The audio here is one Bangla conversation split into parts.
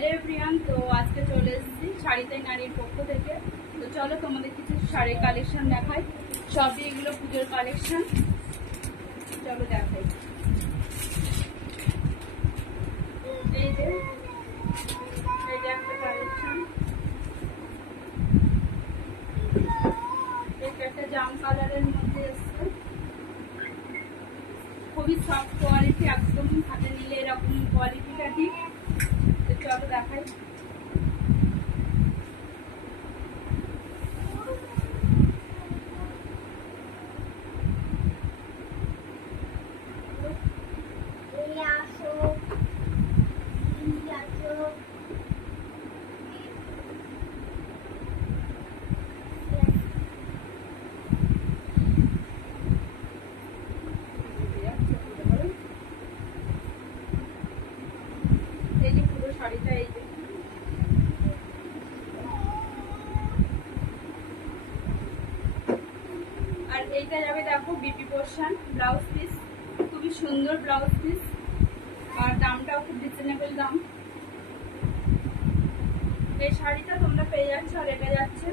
হ্যালো এভরিওয়ান, তো আজকে চলে এসেছি শাড়িতে নারীর পক্ষ থেকে। তো চলো তোমাদের কিছু শাড়ির কালেকশন দেখাই। সবই এগুলো পুজোর কালেকশন, চলো দেখাই। এই যে একটা কালেকশন, এটা একটা জাম কালারের মধ্যে এসছে, খুবই সফট কোয়ালিটি, একদম হাতে নিলে এরকম কোয়ালিটিটা ঠিক। তো চলো দেখাই। এই যে পুরো শাড়িটা, এই যে আর এইটা যাবে দেখো বিপি পোর্শন ব্লাউজ পিস, খুবই সুন্দর ব্লাউজ পিস, আর দামটাও খুব রিজনেবল দাম। এই শাড়িটা তোমরা পেয়ে যাচ্ছ, আর এটা যাচ্ছে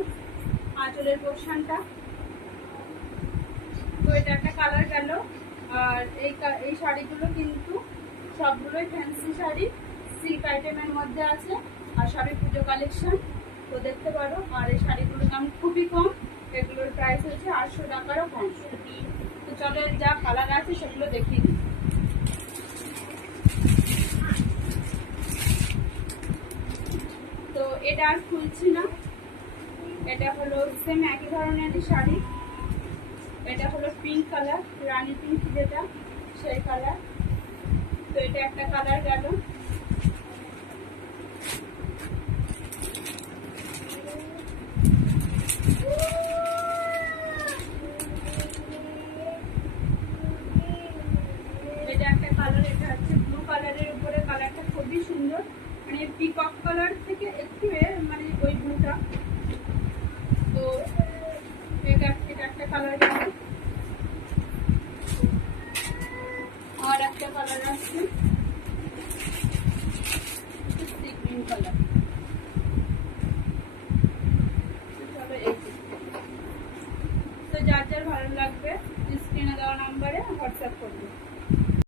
আঁচলের পোর্শনটা। তো এটা একটা কালার গেল। আর এই শাড়িগুলো কিন্তু সবগুলোই ফ্যান্সি শাড়ি, সিল্ক আইটেমের মধ্যে আছে, আর সবই পুজো কালেকশন। তো দেখতে পারো। আর এই শাড়িগুলোর দাম খুবই কম, এগুলোর প্রাইস হচ্ছে 800 টাকারও কম। তো চলো যা কালার আছে সেগুলো দেখিয়ে দিই। তো এটা আর খুলছি না, এটা হলো সেম একই ধরনেরই শাড়ি। এটা হলো পিঙ্ক কালার, রানী পিঙ্ক যেটা, সেই কালার। তো এটা একটা কালার গেল। এটা একটা কালার, এটা হচ্ছে ব্লু কালারের উপরে, কালারটা খুবই সুন্দর, মানে পিকক কালার থেকে একটু মানে ওই ব্লুটা। তো এটা একটা কালার গেল।